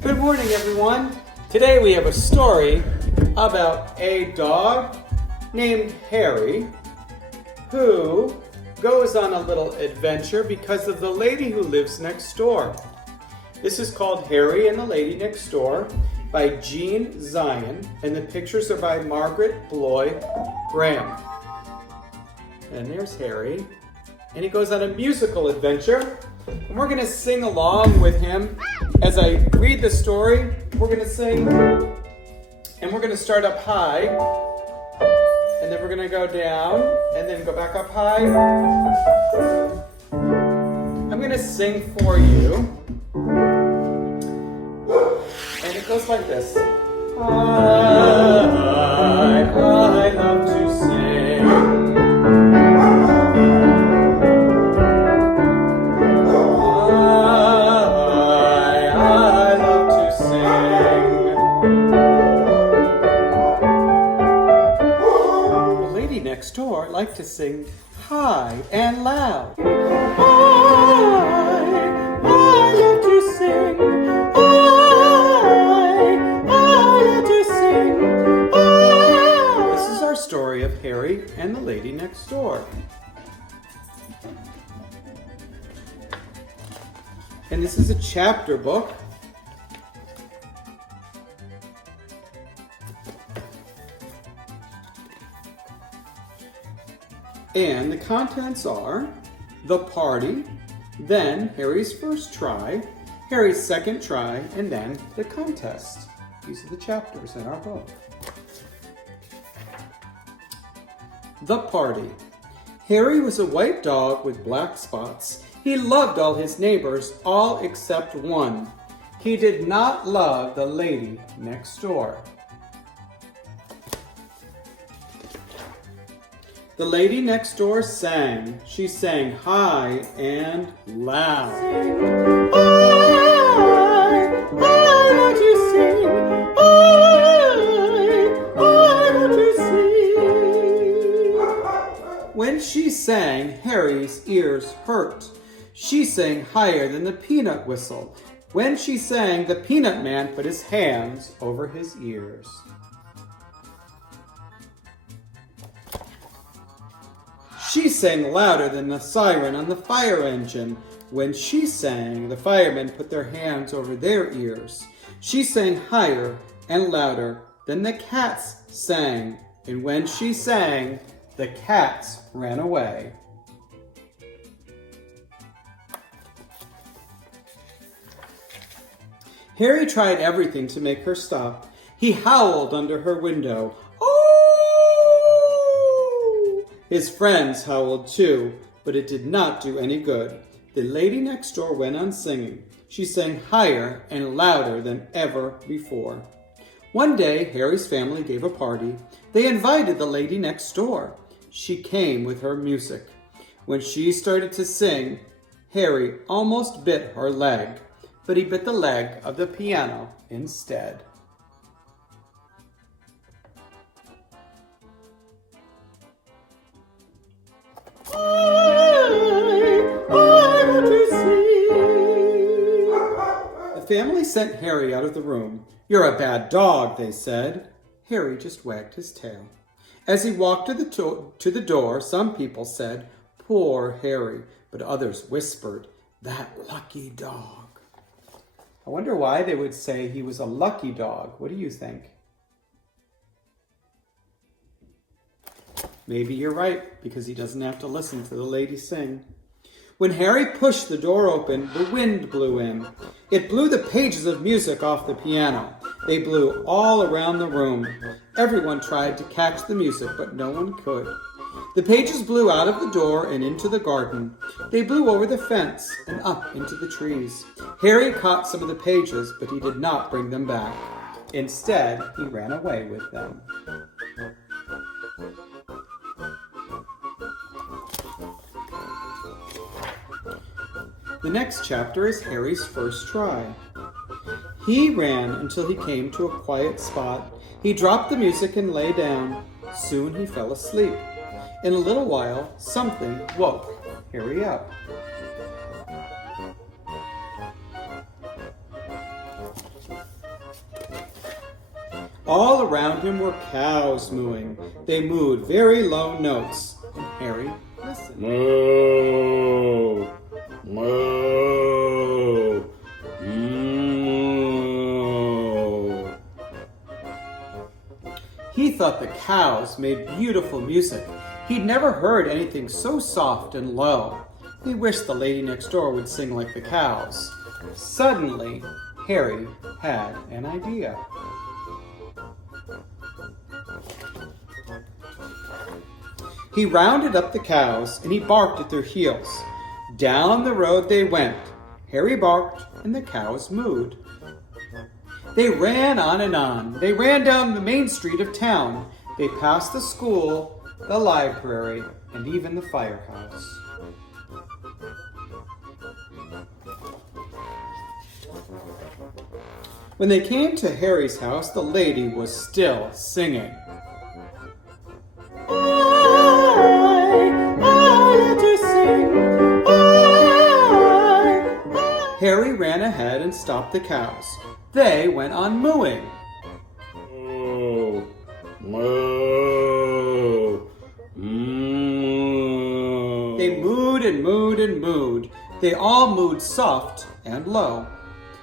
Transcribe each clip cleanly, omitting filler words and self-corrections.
Good morning, everyone. Today we have a story about a dog named Harry who goes on a little adventure because of the lady who lives next door. This is called Harry and the Lady Next Door by Jean Zion, and the pictures are by Margaret Bloy Graham. And there's Harry, and he goes on a musical adventure, and we're going to sing along with him. As I read the story, we're going to sing, and we're going to start up high, and then we're going to go down, and then go back up high. I'm going to sing for you, and it goes like this. I love to sing. Next door like to sing high and loud. I love to sing. I love to sing. This is our story of Harry and the Lady Next Door. And this is a chapter book. And the contents are the party, then Harry's first try, Harry's second try, and then the contest. These are the chapters in our book. The party. Harry was a white dog with black spots. He loved all his neighbors, all except one. He did not love the lady next door. The lady next door sang. She sang high and loud. I want to sing. I want to sing. When she sang, Harry's ears hurt. She sang higher than the peanut whistle. When she sang, the peanut man put his hands over his ears. She sang louder than the siren on the fire engine. When she sang, the firemen put their hands over their ears. She sang higher and louder than the cats sang. And when she sang, the cats ran away. Harry tried everything to make her stop. He howled under her window. His friends howled too, but it did not do any good. The lady next door went on singing. She sang higher and louder than ever before. One day, Harry's family gave a party. They invited the lady next door. She came with her music. When she started to sing, Harry almost bit her leg, but he bit the leg of the piano instead. The family sent Harry out of the room. "You're a bad dog," they said. Harry just wagged his tail. As he walked to the door, some people said, "Poor Harry," but others whispered, "That lucky dog." I wonder why they would say he was a lucky dog. What do you think? Maybe you're right, because he doesn't have to listen to the lady sing. When Harry pushed the door open, the wind blew in. It blew the pages of music off the piano. They blew all around the room. Everyone tried to catch the music, but no one could. The pages blew out of the door and into the garden. They blew over the fence and up into the trees. Harry caught some of the pages, but he did not bring them back. Instead, he ran away with them. The next chapter is Harry's first try. He ran until he came to a quiet spot. He dropped the music and lay down. Soon he fell asleep. In a little while, something woke Harry up. All around him were cows mooing. They mooed very low notes, and Harry listened. Moo! Moo! Moo! He thought the cows made beautiful music. He'd never heard anything so soft and low. He wished the lady next door would sing like the cows. Suddenly, Harry had an idea. He rounded up the cows and he barked at their heels. Down the road they went. Harry barked and the cows mooed. They ran on and on. They ran down the main street of town. They passed the school, the library, and even the firehouse. When they came to Harry's house, the lady was still singing. I let her sing. Harry ran ahead and stopped the cows. They went on mooing. Moo, moo, moo. They mooed and mooed and mooed. They all mooed soft and low.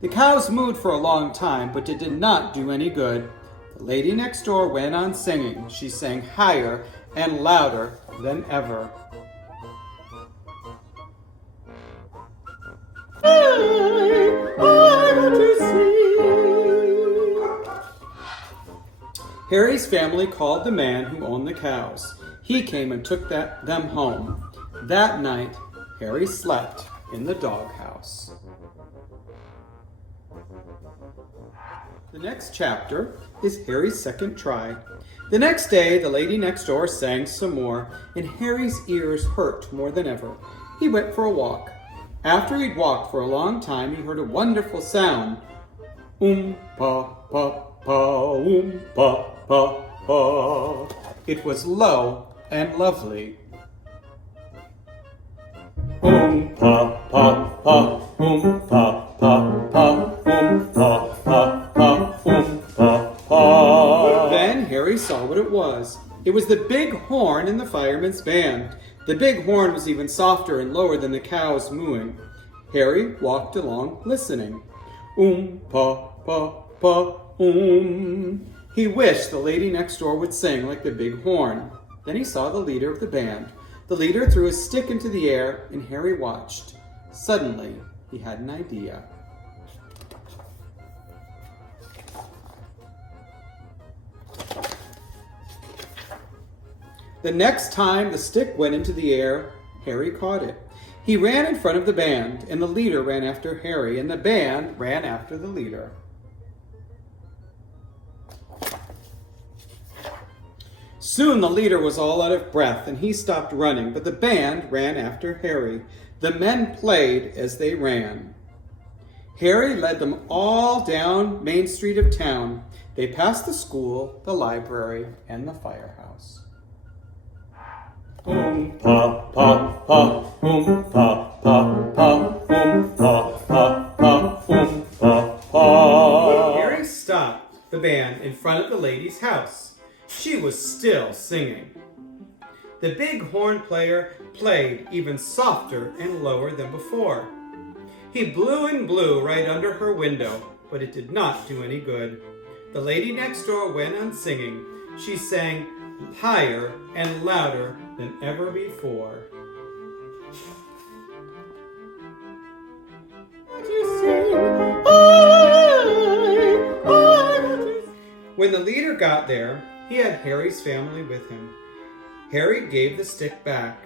The cows mooed for a long time, but it did not do any good. The lady next door went on singing. She sang higher and louder than ever. I want to sing. Harry's family called the man who owned the cows. He came and took them home. That night, Harry slept in the doghouse. The next chapter is Harry's second try. The next day, the lady next door sang some more, and Harry's ears hurt more than ever. He went for a walk. After he'd walked for a long time, he heard a wonderful sound. Pa, pa, pa, pa, pa, pa. It was low and lovely. Pa, pa, pa, pa, pa, pa, pa, pa, pa. Then Harry saw what it was. It was the big horn in the fireman's band. The big horn was even softer and lower than the cows mooing. Harry walked along listening. Pa, pa, pa, He wished the lady next door would sing like the big horn. Then he saw the leader of the band. The leader threw his stick into the air, and Harry watched. Suddenly, he had an idea. The next time the stick went into the air, Harry caught it. He ran in front of the band, and the leader ran after Harry, and the band ran after the leader. Soon the leader was all out of breath, and he stopped running, but the band ran after Harry. The men played as they ran. Harry led them all down Main Street of town. They passed the school, the library, and the firehouse. Pa, pa, pa, pa, pa, pa, pa, pa, pa. Harry stopped the band in front of the lady's house. She was still singing. The big horn player played even softer and lower than before. He blew and blew right under her window, but it did not do any good. The lady next door went on singing. She sang higher and louder than ever before. When the leader got there, he had Harry's family with him. Harry gave the stick back.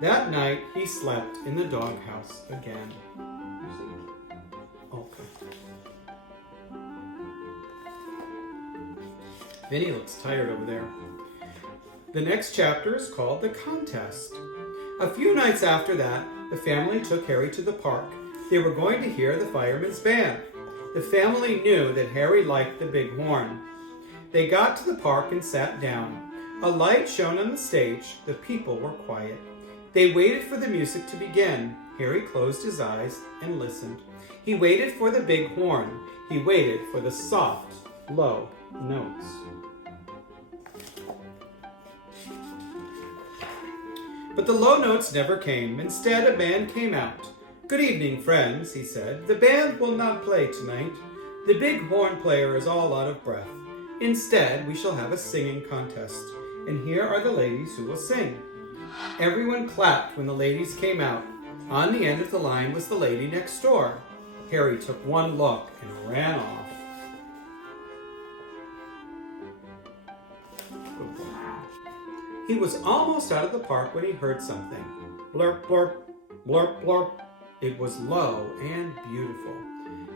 That night, he slept in the doghouse again. Okay. Vinny looks tired over there. The next chapter is called The Contest. A few nights after that, the family took Harry to the park. They were going to hear the fireman's band. The family knew that Harry liked the big horn. They got to the park and sat down. A light shone on the stage. The people were quiet. They waited for the music to begin. Harry closed his eyes and listened. He waited for the big horn. He waited for the soft, low notes. But the low notes never came. Instead, a man came out. "Good evening, friends," he said. "The band will not play tonight. The big horn player is all out of breath. Instead, we shall have a singing contest. And here are the ladies who will sing." Everyone clapped when the ladies came out. On the end of the line was the lady next door. Harry took one look and ran off. He was almost out of the park when he heard something. Blurp, blurp, blurp, blurp. It was low and beautiful.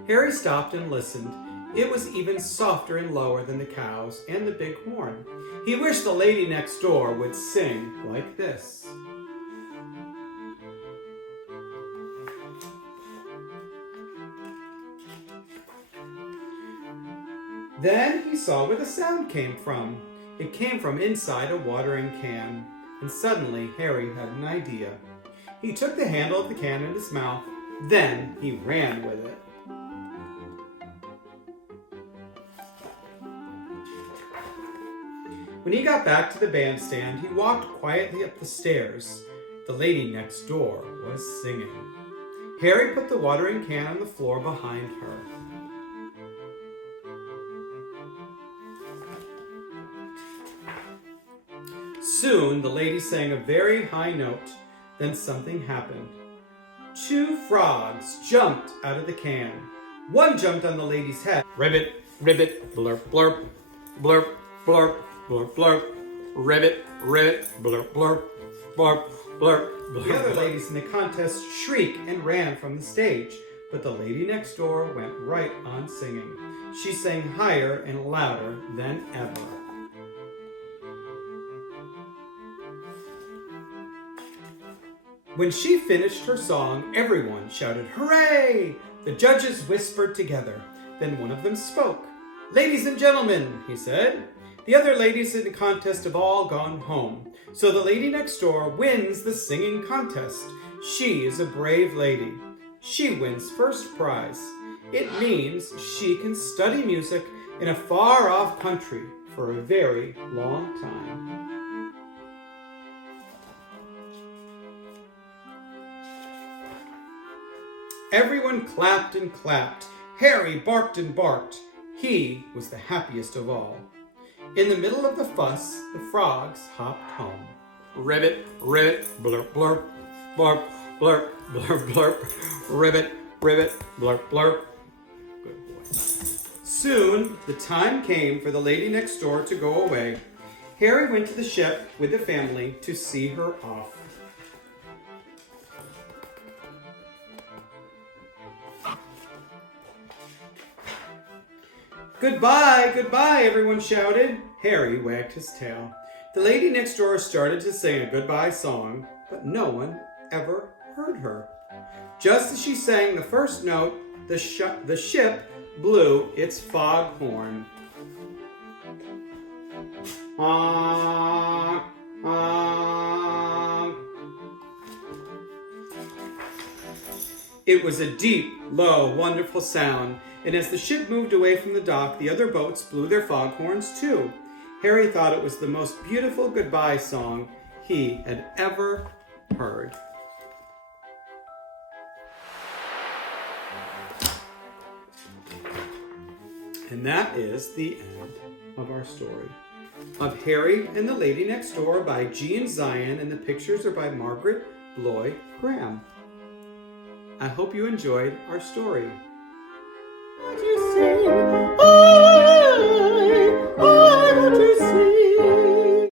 Harry stopped and listened. It was even softer and lower than the cows and the big horn. He wished the lady next door would sing like this. Then he saw where the sound came from. It came from inside a watering can. And suddenly Harry had an idea. He took the handle of the can in his mouth. Then he ran with it. When he got back to the bandstand, he walked quietly up the stairs. The lady next door was singing. Harry put the watering can on the floor behind her. Soon, the lady sang a very high note. Then something happened. 2 frogs jumped out of the can. One jumped on the lady's head. Ribbit, ribbit, blurp, blurp, blurp, blurp, blurp, blurp, ribbit, ribbit, blurp, blurp, blurp, blurp, blurp. The other ladies in the contest shrieked and ran from the stage, but the lady next door went right on singing. She sang higher and louder than ever. When she finished her song, everyone shouted, "Hooray!" The judges whispered together. Then one of them spoke. "Ladies and gentlemen," he said, "the other ladies in the contest have all gone home. So the lady next door wins the singing contest. She is a brave lady. She wins first prize. It means she can study music in a far-off country for a very long time." Everyone clapped and clapped. Harry barked and barked. He was the happiest of all. In the middle of the fuss, the frogs hopped home. Ribbit, ribbit, blurp, blurp, blurp, blurp, blurp, blurp, ribbit, ribbit, blurp, blurp. Good boy. Soon, the time came for the lady next door to go away. Harry went to the ship with the family to see her off. "Goodbye, goodbye," everyone shouted. Harry wagged his tail. The lady next door started to sing a goodbye song, but no one ever heard her. Just as she sang the first note, the ship blew its foghorn. Honk, honk. It was a deep, low, wonderful sound, and as the ship moved away from the dock, the other boats blew their foghorns too. Harry thought it was the most beautiful goodbye song he had ever heard. And that is the end of our story of Harry and the Lady Next Door by G. and Zion, and the pictures are by Margaret Bloy Graham. I hope you enjoyed our story. What do you